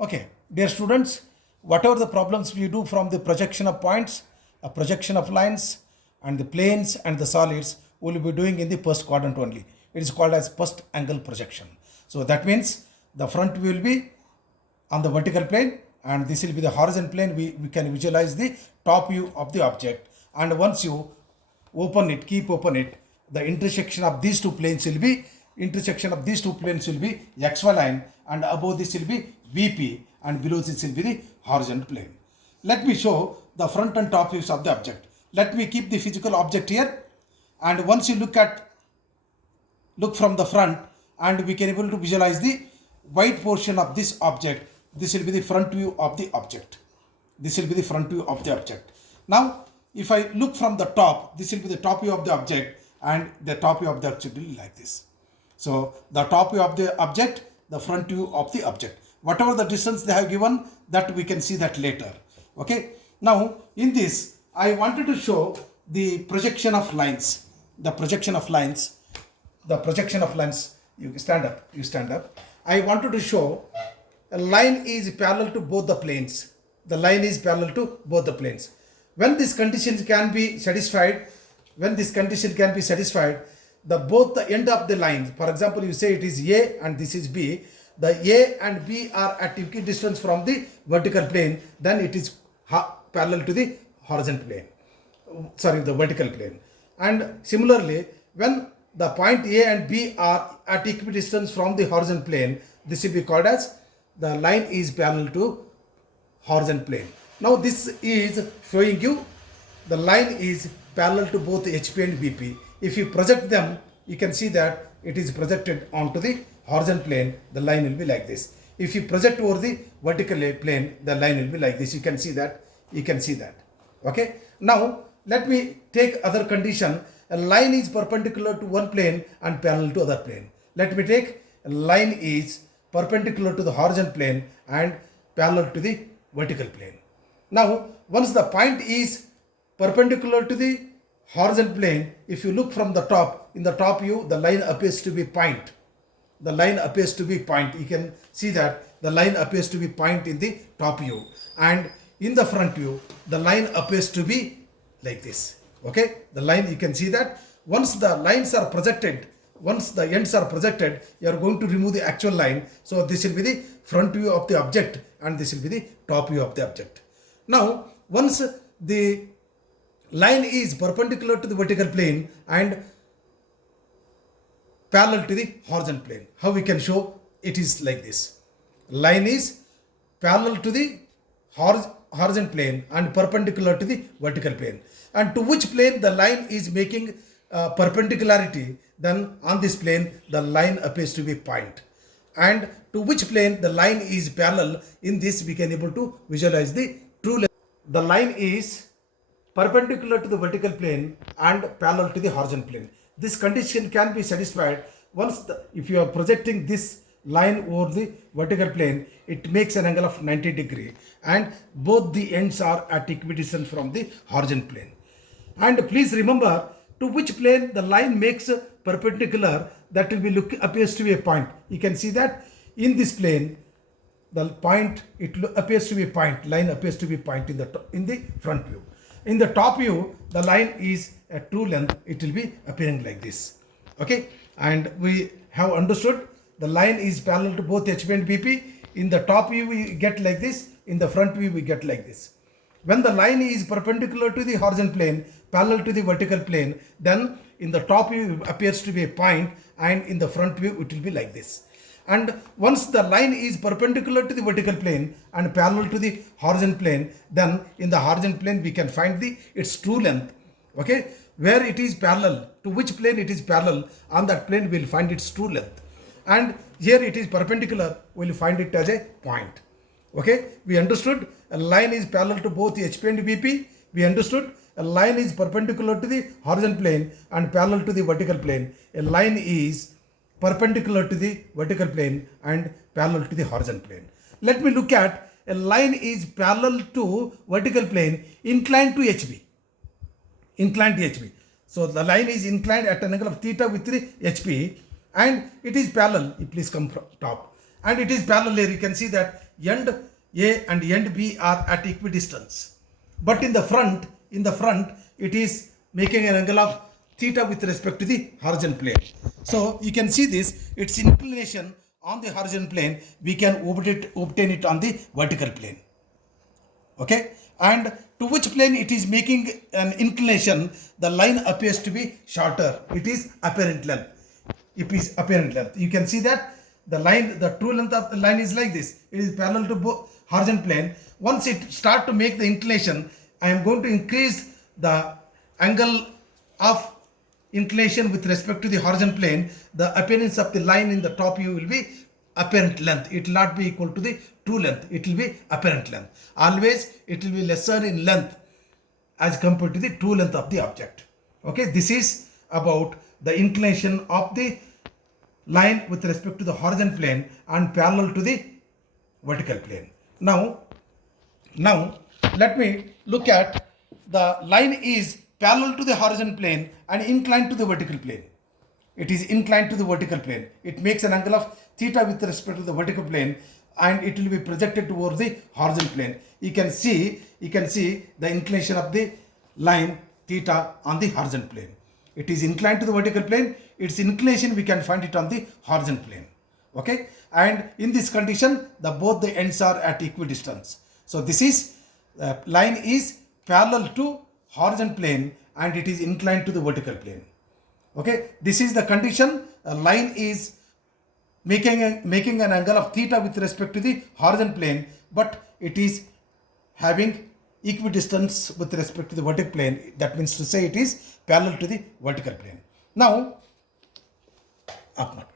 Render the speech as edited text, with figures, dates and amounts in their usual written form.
Okay, dear students, whatever the problems we do from the projection of points, a projection of lines, and the planes and the solids, we will be doing in the first quadrant only. It is called as first angle projection. So that means the front view will be on the vertical plane, and this will be the horizontal plane. We can visualize the top view of the object, and once you open it, keep open it, the intersection of these two planes will be xy line, and above this will be VP, and below this will be the horizontal plane. Let me show the front and top views of the object. Let me keep the physical object here, and once you look from the front, and we can able to visualize the white portion of this object. This will be the front view of the object. Now if I look from the top, this will be the top view of the object, and the top view of the object will be like this. So the top view of the object, the front view of the object, whatever the distance they have given, that we can see that later. Okay, now in this I wanted to show the projection of lines. You stand up. I wanted to show a line is parallel to both the planes. When this condition can be satisfied, both the end of the line, for example, you say it is A and this is B, the A and B are at equidistance from the vertical plane, then it is parallel to the the vertical plane. And similarly, when the point A and B are at equidistance from the horizontal plane, this will be called as the line is parallel to horizontal plane. Now this is showing you the line is parallel to both HP and VP. If you project them, you can see that it is projected onto the horizontal plane. The line will be like this. If you project over the vertical plane, the line will be like this. You can see that. Okay. Now let me take other condition. A line is perpendicular to one plane and parallel to other plane. Let me take a line is perpendicular to the horizontal plane and parallel to the vertical plane. Now once the point is perpendicular to the horizontal plane, if you look from the top, in the top view, the line appears to be point. You can see that the line appears to be point in the top view, and in the front view the line appears to be like this. Okay, the line, you can see that once the ends are projected, you are going to remove the actual line. So this will be the front view of the object, and this will be the top view of the object. Now once the line is perpendicular to the vertical plane and parallel to the horizontal plane, how we can show? It is like this. Line is parallel to the horizontal plane and perpendicular to the vertical plane, and to which plane the line is making perpendicularity, then on this plane the line appears to be point, and to which plane the line is parallel, in this we can able to visualize the true length. The line is perpendicular to the vertical plane and parallel to the horizontal plane. This condition can be satisfied once if you are projecting this line over the vertical plane, it makes an angle of 90 degree, and both the ends are at equidistance from the horizontal plane. And please remember, to which plane the line makes perpendicular, that will be appears to be a point. You can see that in this plane the point, it appears to be a point, line appears to be point in the front view. In the top view, the line is a true length, it will be appearing like this. Okay, and we have understood the line is parallel to both HP and BP. In the top view we get like this, in the front view we get like this. When the line is perpendicular to the horizontal plane, parallel to the vertical plane, then in the top view it appears to be a point, and in the front view it will be like this. And once the line is perpendicular to the vertical plane and parallel to the horizontal plane, then in the horizontal plane we can find its true length. Okay, where it is parallel, to which plane it is parallel, on that plane we will find its true length. And here it is perpendicular, we will find it as a point. Okay, we understood a line is parallel to both HP and BP. We understood a line is perpendicular to the horizontal plane and parallel to the vertical plane. A line is perpendicular to the vertical plane and parallel to the horizontal plane. Let me look at a line is parallel to vertical plane inclined to HB. So the line is inclined at an angle of theta with the HP, and it is parallel. Please come from top. And it is parallel here. You can see that end A and end B are at equidistance. But in the front, it is making an angle of theta with respect to the horizontal plane. So you can see this, its inclination on the horizontal plane, we can obtain it on the vertical plane. Okay, and to which plane it is making an inclination, the line appears to be shorter. It is apparent length. It is apparent length. You can see that the line, the true length of the line is like this. It is parallel to both horizontal plane. Once it start to make the inclination, I am going to increase the angle of inclination with respect to the horizontal plane. The appearance of the line in the top view will be apparent length. It will not be equal to the true length. It will be apparent length. Always it will be lesser in length as compared to the true length of the object. Okay, this is about the inclination of the line with respect to the horizontal plane and parallel to the vertical plane. Now let me look at the line is parallel to the horizontal plane and inclined to the vertical plane. It is inclined to the vertical plane. It makes an angle of theta with respect to the vertical plane and it will be projected towards the horizontal plane. You can see the inclination of the line theta on the horizontal plane. It is inclined to the vertical plane. Its inclination we can find it on the horizontal plane. Okay, and in this condition both the ends are at equidistance. So this is line is parallel to horizontal plane and it is inclined to the vertical plane. Okay, this is the condition. A line is making an angle of theta with respect to the horizontal plane, but it is having equidistance with respect to the vertical plane. That means to say it is parallel to the vertical plane. Now, up.